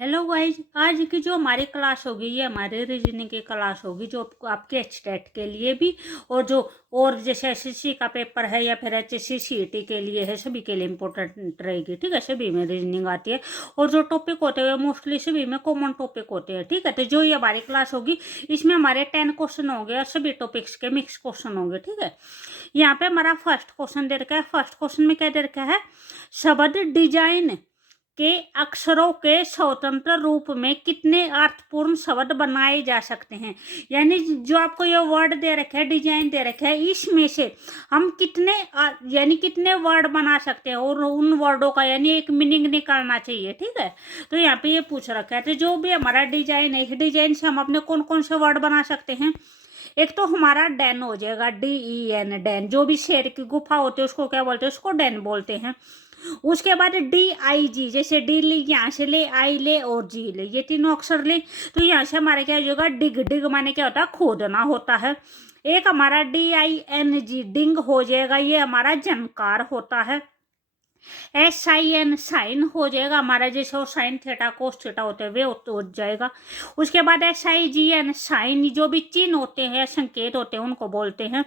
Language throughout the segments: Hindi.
हेलो गाइज, आज की जो हमारी क्लास होगी ये हमारे रीजनिंग की क्लास होगी जो आपके एचटेट के लिए भी और जो और जैसे एसएससी का पेपर है या फिर एचएससी सीईटी के लिए है, सभी के लिए इम्पोर्टेंट रहेगी। ठीक है, सभी में रीजनिंग आती है और जो टॉपिक होते हैं मोस्टली सभी में कॉमन टॉपिक होते हैं। ठीक है, तो जो ये हमारी क्लास होगी इसमें हमारे 10 क्वेश्चन होंगे और सभी टॉपिक्स के मिक्स क्वेश्चन होंगे। ठीक है, यहाँ पे हमारा फर्स्ट क्वेश्चन दे रखा है। फर्स्ट क्वेश्चन में क्या दे रखा है? शब्द डिजाइन के अक्षरों के स्वतंत्र रूप में कितने अर्थपूर्ण शब्द बनाए जा सकते हैं। यानी जो आपको ये वर्ड दे रखे हैं, डिजाइन दे रखे है, इसमें से हम कितने यानी कितने वर्ड बना सकते हैं और उन वर्डों का यानी एक मीनिंग निकालना चाहिए। ठीक है, तो यहाँ पे ये पूछ रखा है। तो जो भी हमारा डिजाइन है, इस डिजाइन से हम अपने कौन कौन से वर्ड बना सकते हैं? एक तो हमारा डैन हो जाएगा, DEN, डैन। जो भी शेर की गुफा होती है उसको क्या बोलते हैं? उसको डैन बोलते हैं। उसके बाद DIG, जैसे डी ली, यहाँ से ले, आई ले और जी ले, ये तीनों अक्षर ले, तो यहाँ से हमारे क्या हो जाएगा? डिग। डिग माने क्या होता है? खोदना होता है। एक हमारा DING, डिंग हो जाएगा, ये हमारा जनकार होता है। SIN, साइन हो जाएगा हमारा, जैसे वो साइन थीटा कोस थीटा होते हैं वे हो जाएगा। उसके बाद SIGN, साइन, जो भी चिन्ह होते हैं संकेत होते हैं उनको बोलते हैं।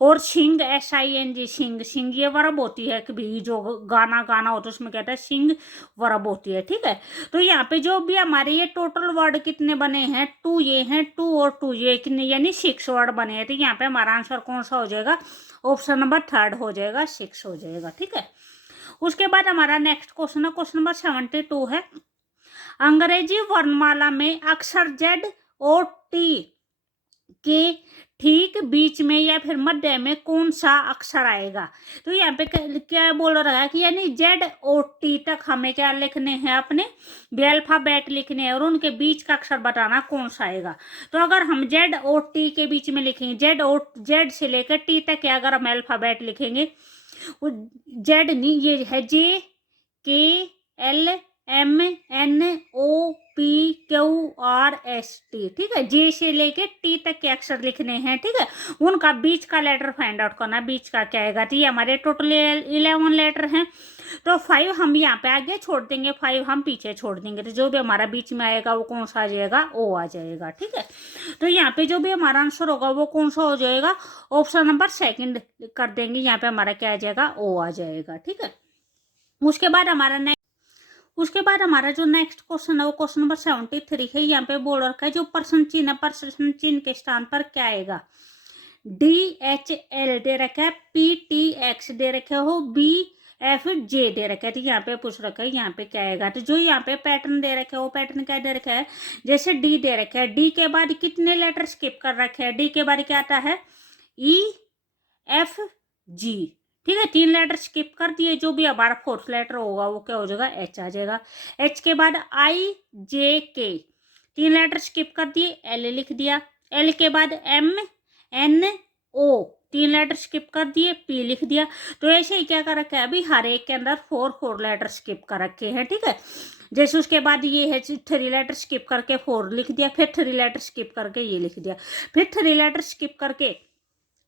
और सिंग, SING, सिंग। सिंग ये वर्ब होती है, कभी जो गाना गाना होता है उसमें कहता है सिंग, वर्ब होती है। ठीक है, तो यहाँ पे जो भी हमारे ये टोटल वर्ड कितने बने हैं? 2 ये हैं, 2 और 2 ये कितने, यानी 6 वर्ड बने हैं। तो यहाँ पे हमारा आंसर कौन सा हो जाएगा? ऑप्शन नंबर 3 हो जाएगा, 6 हो जाएगा। ठीक है, उसके बाद हमारा नेक्स्ट क्वेश्चन है, क्वेश्चन नंबर 72 है। अंग्रेजी वर्णमाला में अक्षर Z और T के ठीक बीच में या फिर मध्य में कौन सा अक्षर आएगा? तो यहाँ पे क्या बोल रहा है कि यानी Z और T तक हमें क्या लिखने हैं? अपने अल्फाबेट लिखने हैं और उनके बीच का अक्षर बताना कौन सा आएगा। तो अगर हम Z और T के बीच में लिखेंगे, Z से लेकर T तक के अगर हम अल्फाबेट लिखेंगे, जेड नहीं, ये है JKLMNOPQRST। ठीक है, जे से लेके टी तक के अक्षर लिखने हैं। ठीक है, उनका बीच का लेटर फाइंड आउट करना, बीच का क्या आएगा। तो ये हमारे टोटल 11 लेटर हैं, तो 5 हम यहाँ पे आगे छोड़ देंगे, 5 हम पीछे छोड़ देंगे। तो जो भी हमारा बीच में आएगा वो कौन सा आ जाएगा? ओ आ जाएगा। ठीक है, तो यहाँ पे जो भी हमारा आंसर होगा वो कौन सा हो जाएगा? ऑप्शन नंबर 2 कर देंगे, यहाँ पे हमारा क्या आ जाएगा? ओ आ जाएगा। ठीक है, उसके बाद हमारा जो नेक्स्ट क्वेश्चन है वो क्वेश्चन नंबर 73 है। यहाँ पे बोल रखा है जो प्रश्न चिन्ह है, प्रश्न चिन्ह के स्थान पर क्या आएगा? DHL दे रखा है, PTX दे रखे हो, BFJ दे रखा है। तो यहाँ पे पूछ रखा है यहाँ पे क्या आएगा? तो जो यहाँ पे पैटर्न दे रखा है वो पैटर्न क्या दे रखा है? जैसे D दे रखा है, D के बाद कितने लेटर स्किप कर रखे हैं? D के बाद क्या आता है? EFG। ठीक है, 3 लेटर स्किप कर दिए, जो भी हमारा 4th लेटर होगा वो क्या हो जाएगा? H आ जाएगा। H के बाद IJK, 3 लेटर स्किप कर दिए, L लिख दिया। L के बाद MNO, 3 लेटर स्किप कर दिए, P लिख दिया। तो ऐसे ही क्या कर रखा है? अभी हर एक के अंदर 4 लेटर स्किप कर रखे हैं। ठीक है, जैसे उसके बाद ये है 3 लेटर स्किप करके 4 लिख दिया, फिर 3 लेटर स्किप करके ये लिख दिया, फिर 3 लेटर स्किप करके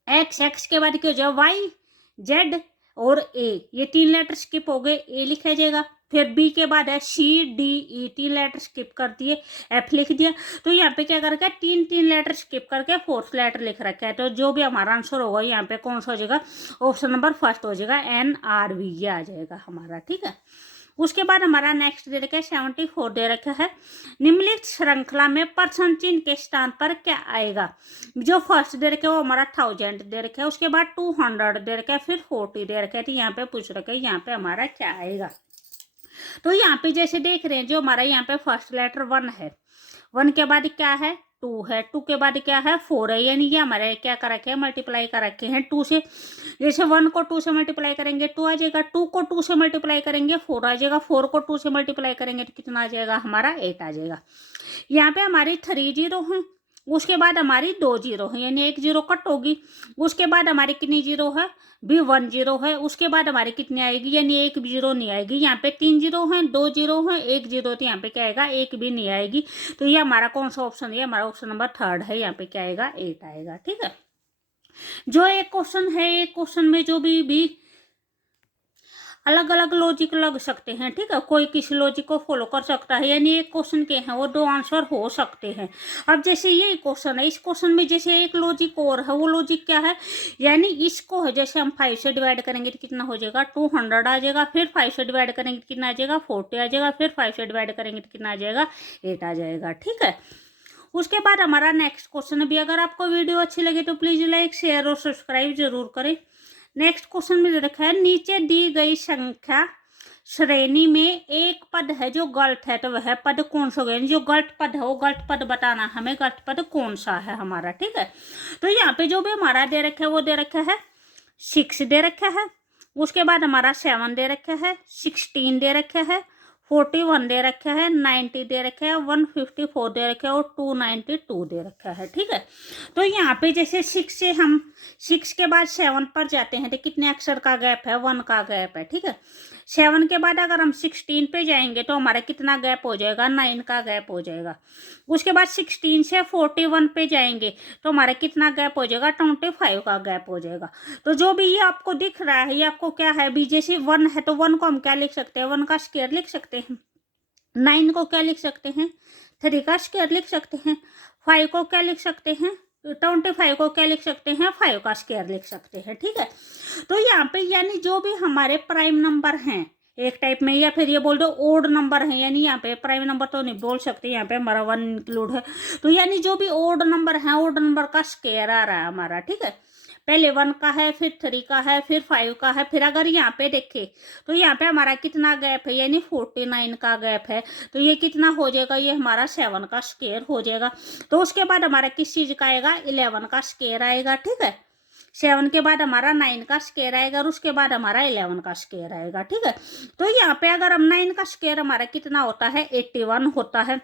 X के बाद क्या हो जाएगा? Y, Z और A, ये 3 लेटर स्किप हो गए, A लिखा जाएगा। फिर B के बाद है CDE, 3 लेटर स्किप कर दिए, F लिख दिया। तो यहाँ पे क्या कर रखा है? 3 लेटर स्किप करके 4th लेटर लिख रखा है। तो जो भी हमारा आंसर होगा यहाँ पे कौन सा हो जाएगा? ऑप्शन नंबर 1 हो जाएगा, NRV, ये आ जाएगा हमारा। ठीक है, उसके बाद हमारा नेक्स्ट दे रखा है 74 दे रखा है। निम्नलिखित श्रृंखला में प्रश्न चिन्ह के स्थान पर क्या आएगा? जो फर्स्ट दे रखा है वो हमारा 1000 दे रखा है, उसके बाद 200 दे रखा है, फिर 40 दे रखा है। तो यहाँ पे पूछ रखा है यहाँ पे हमारा क्या आएगा? तो यहाँ पे जैसे देख रहे हैं जो हमारा यहाँ पे फर्स्ट लेटर 1 है, 1 के बाद क्या है? 2 है, 2 के बाद क्या है? 4 है, यानी कि हमारे क्या कर रखे हैं? मल्टीप्लाई कर रखे हैं 2 से। जैसे 1 को 2 से मल्टीप्लाई करेंगे 2 आ जाएगा, 2 को 2 से मल्टीप्लाई करेंगे 4 आ जाएगा, 4 को 2 से मल्टीप्लाई करेंगे तो कितना आ जाएगा? हमारा 8 आ जाएगा। यहाँ पे हमारी 3 जीरो है, उसके बाद हमारी 2 जीरो है, यानी 1 जीरो कट होगी। उसके बाद हमारी कितनी जीरो है? भी 1 जीरो है। उसके बाद हमारी कितनी आएगी? यानी 1 जीरो नहीं आएगी। यहाँ पे 3 जीरो है, 2 जीरो है, 1 जीरो, तो यहाँ पे क्या आएगा? 1 भी नहीं आएगी। तो ये हमारा कौन सा ऑप्शन है? हमारा ऑप्शन नंबर 3 है, यहाँ पे क्या आएगा? 8 आएगा। ठीक है, जो एक क्वेश्चन है, एक क्वेश्चन में जो भी अलग अलग लॉजिक लग सकते हैं, ठीक है, कोई किसी लॉजिक को फॉलो कर सकता है, यानी एक क्वेश्चन के हैं वो दो आंसर हो सकते हैं। अब जैसे ये क्वेश्चन है, इस क्वेश्चन में जैसे एक लॉजिक और है, वो लॉजिक क्या है, यानी इसको है जैसे हम 5 से डिवाइड करेंगे तो कितना हो जाएगा 200 आ जाएगा, फिर 5 से डिवाइड करेंगे तो कितना आ जाएगा 40 आ जाएगा, फिर 5 से डिवाइड करेंगे तो कितना आ जाएगा 8 आ जाएगा, ठीक है। उसके बाद हमारा नेक्स्ट क्वेश्चन भी, अगर आपको वीडियो अच्छी लगे तो प्लीज लाइक शेयर और सब्सक्राइब जरूर करें। नेक्स्ट क्वेश्चन में रखा है, नीचे दी गई संख्या श्रेणी में एक पद है जो गलत है, तो वह पद कौन सा होगा, जो गलत पद है वो गलत पद बताना, हमें गलत पद कौन सा है हमारा, ठीक है। तो यहाँ पे जो भी हमारा दे रखा है वो दे रखा है 6 दे रखा है, उसके बाद हमारा 7 दे रखा है, 16 दे रखा है, 41 दे रखा है, 90 दे रखा है, 154 दे रखा है और 292 दे रखा है, ठीक है। तो यहाँ पे जैसे 6 से हम 6 के बाद 7 पर जाते हैं तो कितने अक्षर का गैप है, 1 का गैप है, ठीक है। 7 के बाद अगर हम 16 पे जाएंगे तो हमारा कितना गैप हो जाएगा, 9 का गैप हो जाएगा। उसके बाद 16 से 41 पे जाएंगे तो हमारा कितना गैप हो जाएगा, 25 का गैप हो जाएगा। तो जो भी ये आपको दिख रहा है ये आपको क्या है, भी जैसे 1 है तो 1 को हम क्या लिख सकते हैं, 1 का स्क्वायर लिख सकते हैं, 9 को क्या लिख सकते हैं, 3 का स्क्वायर लिख सकते हैं, 5 को क्या लिख सकते हैं, 25 को क्या लिख सकते हैं, 5 का स्क्वायर लिख सकते हैं, ठीक है। तो यहाँ पे यानी जो भी हमारे प्राइम नंबर हैं एक टाइप में, या फिर ये बोल दो ओड नंबर है, यानी यहाँ पे प्राइम नंबर तो नहीं बोल सकते, यहाँ पे हमारा 1 इंक्लूड है, तो यानी जो भी ओड नंबर है ओड नंबर का स्क्वायर आ रहा है हमारा, ठीक है। पहले 1 का है, फिर 3 का है, फिर 5 का है, फिर अगर यहाँ पे देखे तो यहाँ पे हमारा कितना गैप है, यानी 49 का गैप है, तो ये कितना हो जाएगा, ये हमारा 7 का स्क्वायर हो जाएगा। तो उसके बाद हमारा किस चीज का आएगा, 11 का स्क्वायर आएगा, ठीक है। 7 के बाद हमारा 9 का स्क्वायर आएगा और उसके बाद हमारा 11 का स्क्वायर आएगा, ठीक है। तो यहाँ पे अगर हम 9 का स्क्वायर हमारा कितना होता है, 81 होता है।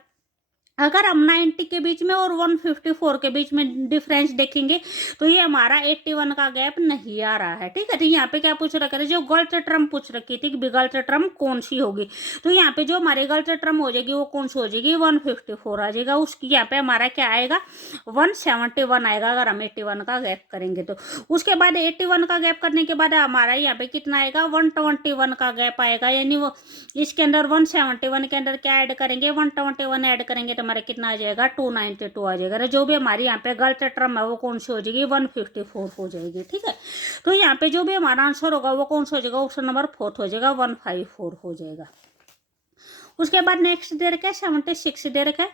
अगर हम 90 के बीच में और 154 के बीच में डिफरेंस देखेंगे तो ये हमारा 81 का गैप नहीं आ रहा है, ठीक है। तो यहाँ पे क्या पूछ रखा है, जो गलत टर्म पूछ रखी थी, गलत टर्म कौन सी होगी, तो यहाँ पे जो हमारी गलत टर्म हो जाएगी वो कौन सी हो जाएगी, 154 आ जाएगा, उसकी यहाँ पे हमारा क्या आएगा, 171 आएगा अगर हम 81 का गैप करेंगे तो। उसके बाद 81 का गैप करने के बाद हमारा यहाँ पे कितना आएगा, 121 का गैप आएगा, यानी वो इसके अंदर 171 के अंदर क्या ऐड करेंगे, 121 ऐड करेंगे तो हमारा कितना आ जाएगा, 292 आ जाएगा। जो भी हमारी यहाँ पे गलत टर्म है वो कौन सी हो जाएगी, 154 हो जाएगी, ठीक है। तो यहाँ पे जो भी हमारा आंसर होगा वो कौन सा हो जाएगा, ऑप्शन नंबर 4 हो जाएगा, 154 हो जाएगा। उसके बाद नेक्स्ट दे रखा है 76 दे रखा है,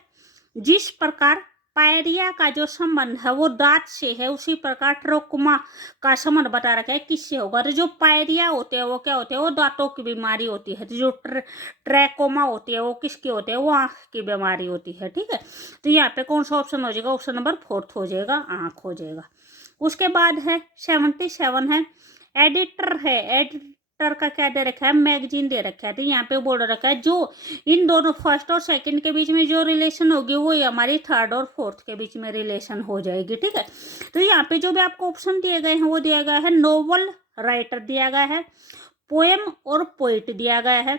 जिस प्रकार पायरिया का जो संबंध है वो दांत से है उसी प्रकार ट्रोकोमा का संबंध बता रखा है किससे होगा। तो जो पायरिया होते हैं वो क्या होते हैं, वो दांतों की बीमारी होती है। तो जो ट्रैकोमा होती है वो किसकी होती है, वो आंख की बीमारी होती है, ठीक है। तो यहाँ पे कौन सा ऑप्शन हो जाएगा, ऑप्शन नंबर 4 हो जाएगा, आंख हो जाएगा। उसके बाद है 77 है, एडिटर है, एडिटर का क्या दे रखा है, मैगजीन दे रखा है। तो यहाँ पे बोल रखा है जो इन दोनों फर्स्ट और सेकंड के बीच में जो रिलेशन होगी वो हमारी थर्ड और फोर्थ के बीच में रिलेशन हो जाएगी, ठीक है। तो यहाँ पे जो भी आपको ऑप्शन दिए गए हैं वो दिया गया है, नोवेल राइटर दिया गया है, पोएम और पोइट दिया गया है,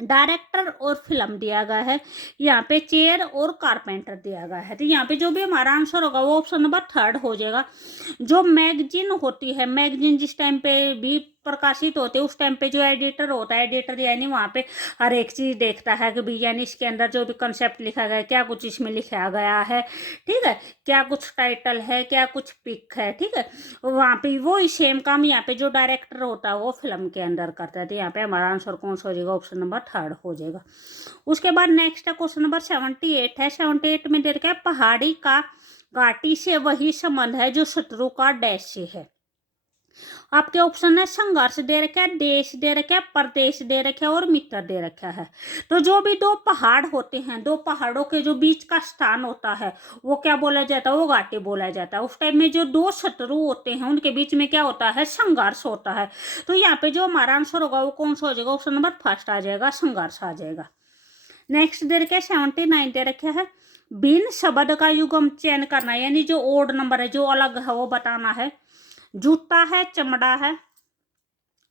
डायरेक्टर और फिल्म दिया गया है, यहाँ पे चेयर और कारपेंटर दिया गया है। तो यहाँ पे जो भी हमारा आंसर होगा वो ऑप्शन नंबर 3 हो जाएगा। जो मैगजीन होती है, मैगजीन जिस टाइम पे भी प्रकाशित होते हैं उस टाइम पे जो एडिटर होता है, एडिटर यानी वहाँ पे हर एक चीज़ देखता है कि भी यानी इसके अंदर जो भी कंसेप्ट लिखा गया है क्या कुछ इसमें लिखा गया है, ठीक है, क्या कुछ टाइटल है, क्या कुछ पिक है, ठीक है। वहाँ पे वो ही सेम काम यहाँ पे जो डायरेक्टर होता है वो फिल्म के अंदर करता है। तो यहाँ पे हमारा आंसर कौन सा हो जाएगा, ऑप्शन नंबर 3 हो जाएगा। उसके बाद नेक्स्ट है क्वेश्चन नंबर 78 है। 78 में दे रखा है पहाड़ी का घाटी से वही संबंध है जो शत्रु का डैश से है। आपके ऑप्शन है संघर्ष दे रखा है, देश दे रखा है, प्रदेश दे रखा है और मित्र दे रखा है। तो जो भी दो पहाड़ होते हैं, दो पहाड़ों के जो बीच का स्थान होता है वो क्या बोला जाता है, वो घाटी बोला जाता है। उस टाइम में जो दो शत्रु होते हैं उनके बीच में क्या होता है, संघर्ष होता है। तो यहाँ पे जो हमारा आंसर होगा वो कौन सा हो जाएगा, ऑप्शन नंबर 1 आ जाएगा, संघर्ष आ जाएगा। नेक्स्ट दे रखा है 79 दे रखा है, भिन्न शब्द का युग्म चयन करना, यानी जो ओड नंबर है जो अलग है वो बताना है। जूता है, चमड़ा है,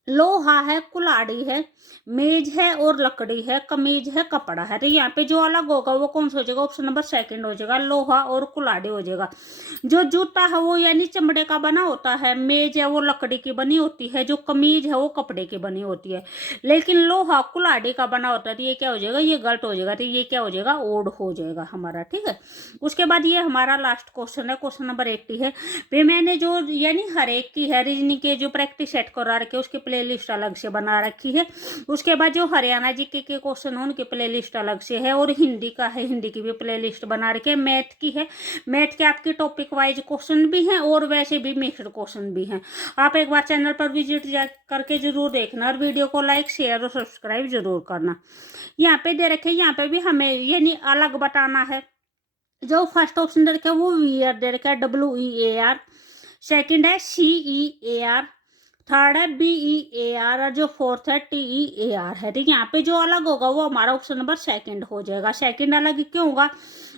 लोहा है, कुल्हाड़ी है, मेज है और लकड़ी है, कमीज है, कपड़ा है। तो यहाँ पे जो अलग होगा वो कौन सा हो जाएगा? ऑप्शन नंबर सेकंड हो जाएगा, लोहा और कुल्हाड़ी हो जाएगा। जो जूता है वो यानी चमड़े का बना होता है, मेज है वो लकड़ी की बनी होती है, जो कमीज है वो कपड़े की बनी होती है। लेकिन लोहा कुल्हाड़ी का बना होता है, तो ये क्या हो जाएगा? ये गलत हो जाएगा। तो ये क्या हो जाएगा? ओड हो जाएगा हमारा। ठीक है, उसके बाद ये हमारा लास्ट क्वेश्चन है, क्वेश्चन नंबर 80 है। फिर मैंने जो यानी हर एक की है रीजनिंग के जो प्रैक्टिस सेट करा रखे उसकी प्ले लिस्ट अलग से बना रखी है। उसके बाद जो हरियाणा जीके के क्वेश्चन है उनकी प्ले लिस्ट अलग से है, और हिंदी का है, हिंदी की भी प्ले लिस्ट बना रखी है। मैथ की है, मैथ के आपके टॉपिक वाइज क्वेश्चन भी हैं और वैसे भी मिक्स्ड क्वेश्चन भी हैं। आप एक बार चैनल पर विजिट करके जरूर देखना, और वीडियो को लाइक शेयर और सब्सक्राइब जरूर करना। यहाँ पे दे रखे, यहाँ पे भी हमें यानी अलग बताना है। जो फर्स्ट ऑप्शन दे रखा है वो वीआर दे रखा है, WEAR। सेकंड है CEAR। थर्ड है BEAR, और जो फोर्थ है TEAR है। तो यहाँ पे जो अलग होगा वो हमारा ऑप्शन नंबर सेकंड हो जाएगा। सेकंड अलग क्यों होगा?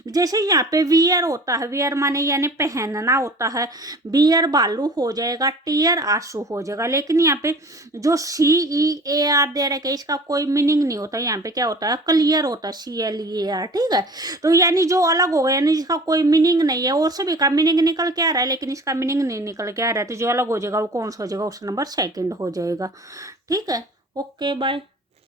जैसे यहाँ पे वियर होता है, वियर माने यानी पहनना होता है, बियर बालू हो जाएगा, टीयर आंसू हो जाएगा। लेकिन यहाँ पे जो CEAR दे रखे इसका कोई मीनिंग नहीं होता। यहाँ पे क्या होता है? क्लियर होता है, CLEAR। ठीक है, तो यानी जो अलग होगा यानी जिसका कोई मीनिंग नहीं है, और सभी का मीनिंग निकल के आ रहा है लेकिन इसका मीनिंग नहीं निकल के आ रहा है, तो जो अलग हो जाएगा वो कौन सा हो जाएगा? ऑप्शन नंबर सेकंड हो जाएगा। ठीक है, ओके बाय।